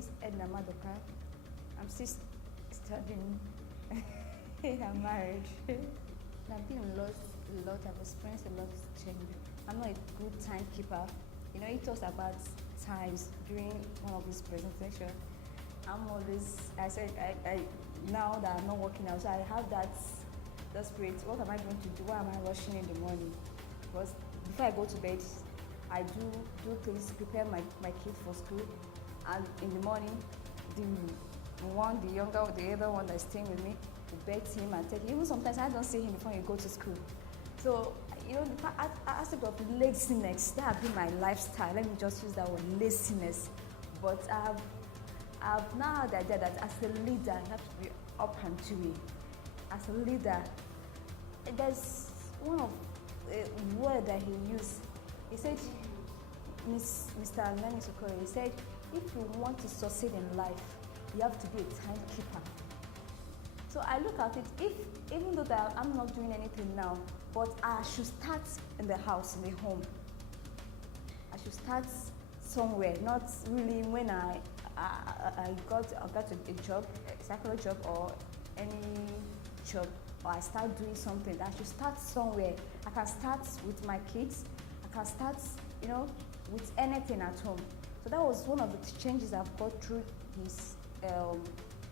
is Edna Maduka. I'm still studying. I'm married. I've been a lot. I've experienced a lot of change. I'm not a good timekeeper. You know, he talks about times during one of his presentations. I said, now that I'm not working out, so I have that spirit. What am I going to do? Why am I rushing in the morning? Because before I go to bed, I do things, prepare my kid for school. And in the morning, the other one that's staying with me, to bet him and take him. Even sometimes I don't see him before you go to school. So, you know, the aspect of laziness, that has been my lifestyle. Let me just use that word, laziness. But I've now had the idea that as a leader, you have to be up and doing. As a leader, there's one of a word that he used. He said, Mr. Nani Sokore, he said, if you want to succeed in life, you have to be a timekeeper. So I look at it, even though that I'm not doing anything now, but I should start in the house, in the home. I should start somewhere, not really when I got a job, a secular job or any job, or I start doing something. I should start somewhere. I can start with my kids. I can start, you know, with anything at home. So that was one of the changes I've got through his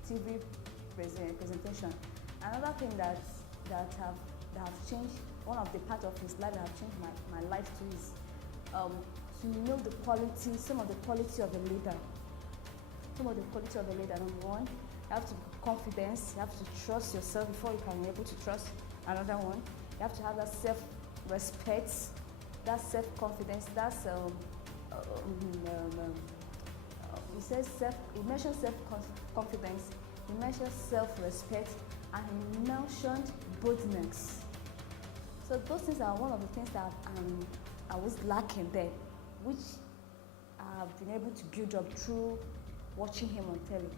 TV presentation. Another thing that have changed, one of the part of his life that have changed my life too is to know the quality, some of the quality of a leader. Some of the quality of a leader. Number one, you have to be confident. You have to trust yourself before you can be able to trust another one. You have to have that self-respect, that self-confidence. That's he mentioned self-confidence. He mentioned self-respect, and he mentioned boldness. So those things are one of the things that I was lacking there, which I've been able to build up through watching him on telly.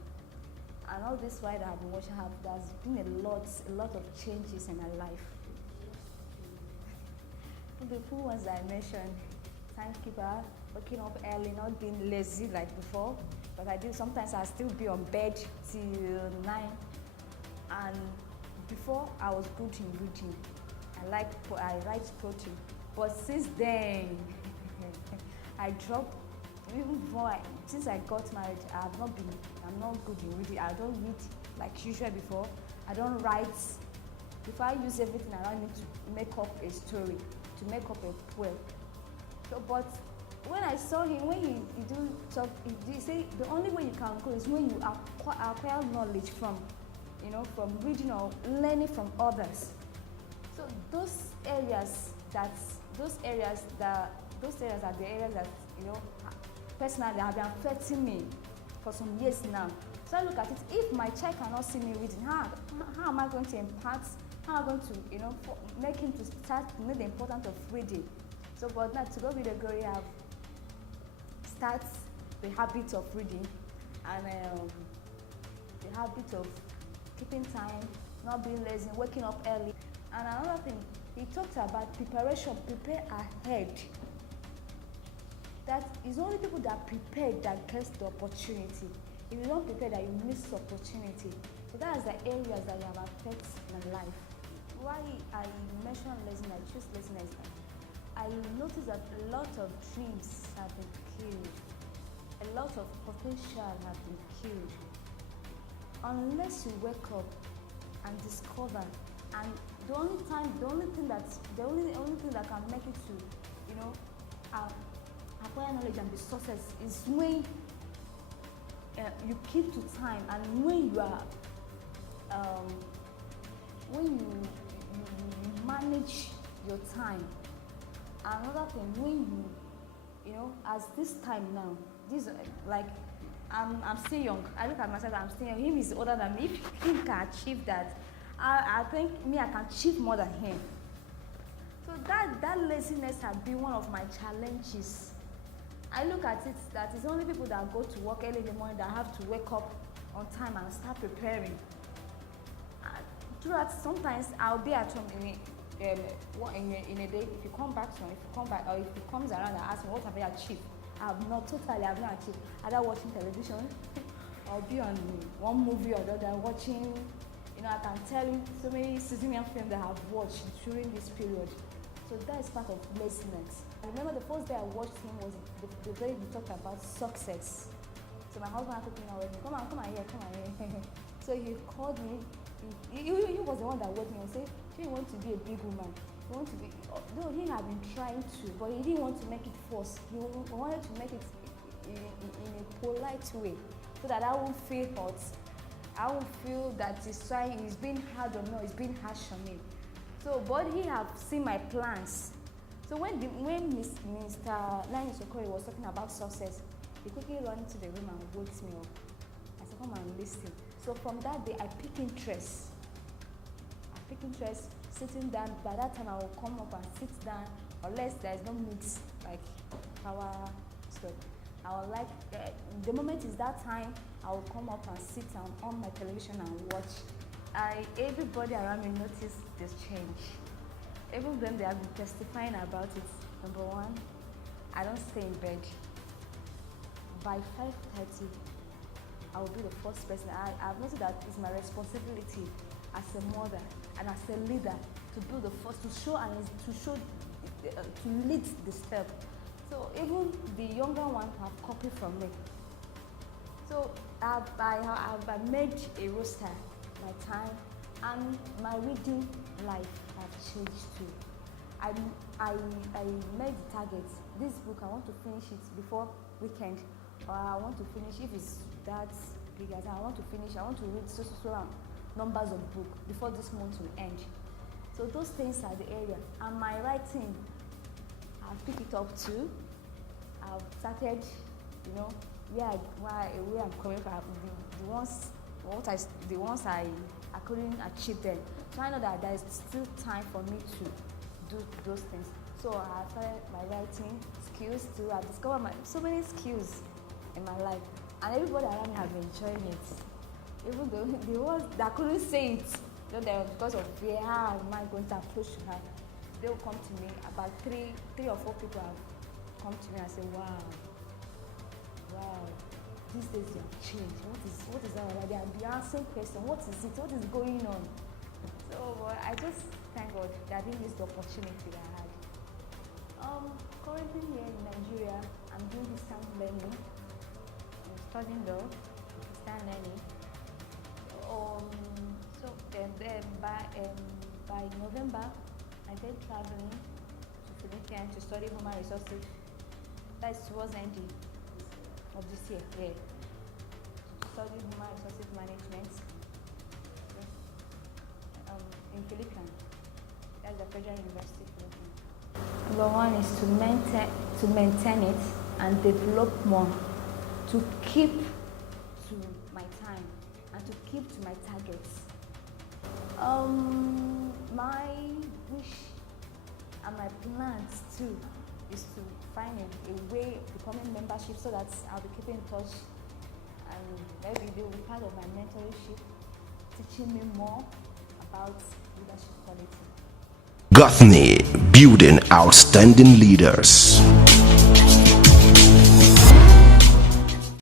And all this while that I've been watching, there's been a lot of changes in my life. The full ones that I mentioned, timekeeper, waking up early, not being lazy like before. But I do sometimes I still be on bed till 9. And before I was good in reading. I write poetry. But since then, I dropped. Even before since I got married, I'm not good in reading. I don't read like usual before. I don't write. If I use everything around me to make up a story, to make up a poem. So, but when I saw him, when he do talk, he say the only way you can grow is when you acquire knowledge from reading or learning from others. So those areas are the areas that personally have been affecting me for some years now. So I look at it, if my child cannot see me reading, how am I going to impart, how am I going to, make him to start to know the importance of reading? So, but now to go with the glory, I've started the habit of reading and the habit of keeping time, not being lazy, waking up early. And another thing, he talked about preparation, prepare ahead. That is only people that are prepared that gets the opportunity. If you don't prepare, that you miss the opportunity. So that's the areas that you have affected in life. Why I mention laziness, I choose laziness. I noticed that a lot of dreams have been killed. A lot of potential have been killed. Unless you wake up and discover, and the only thing that can make it to, acquire knowledge and be success is when you keep to time, and when you are when you manage your time. Another thing, when you as this time now, this like I'm still young. I look at myself, I'm still young. Him is older than me. If he can achieve that, I think I can achieve more than him. So that laziness has been one of my challenges. I look at it that it's only people that go to work early in the morning that have to wake up on time and start preparing. Throughout, sometimes I'll be at home in a day. If you come back, or if he comes around and asks me what have I achieved, I've not achieved. Either watching television, or be on one movie or the other, watching, I can tell you so many Sicilian films that I've watched during this period. So that is part of laziness. I remember the first day I watched him was the day we talked about success. So my husband had to come and come on here. So he called me. He was the one that woke me and said, "Do you want to be a big woman? You want to be?" Though he had been trying to, but he didn't want to make it forced. He wanted to make it in a polite way, so that I won't feel hurt. I won't feel that he's being hard on me, or he's being harsh on me. So, but he have seen my plans. So when Mr. Lani Sokori was talking about success, he quickly ran into the room and woke me up. I said, "Come and listen." So from that day, I pick interest, sitting down. By that time, I will come up and sit down, unless there is no mix, like power stuff. I will like, the moment is that time, I will come up and sit down on my television and watch. Everybody around me noticed this change. Even when they have been testifying about it. Number one, I don't stay in bed. By 5:30, I will be the first person. I've noticed that it's my responsibility as a mother and as a leader to be the first, to lead the step. So even the younger ones have copied from me. So I've made a roster, my time, and my reading life have changed too. I made the target. This book, I want to finish it before weekend, or I want to finish, if it's that big as I want to read so numbers of book before this month will end. So those things are the area. And my writing, I've picked it up too. I've started, where I'm coming from, the ones I couldn't achieve them. So I know that there is still time for me to do those things. So I started my writing skills too. I've discovered so many skills in my life, and everybody around me have been enjoying it. Even though the ones that couldn't say it, because of fear, how am I going to approach her? They will come to me. About three or four people have come to me and say, wow, these days you have changed. What is that already? I'll be answering questions. What is it? What is going on? So I just thank God that I didn't miss the opportunity that I had. Currently here in Nigeria, I'm doing distance learning. I'm studying though, distance learning. So then by November, I did traveling to Philippines to study human resources. That's towards the end of this year. Yeah. To study human resources management in Philippines. That's the Federal University of Philippines. Number one is to maintain it and develop more, to keep to my time and to keep to my targets. My wish and my plans too is to find a way of becoming membership, so that I'll be keeping in touch, and maybe they will be part of my mentorship, teaching me more about leadership quality. GOTNI, building outstanding leaders.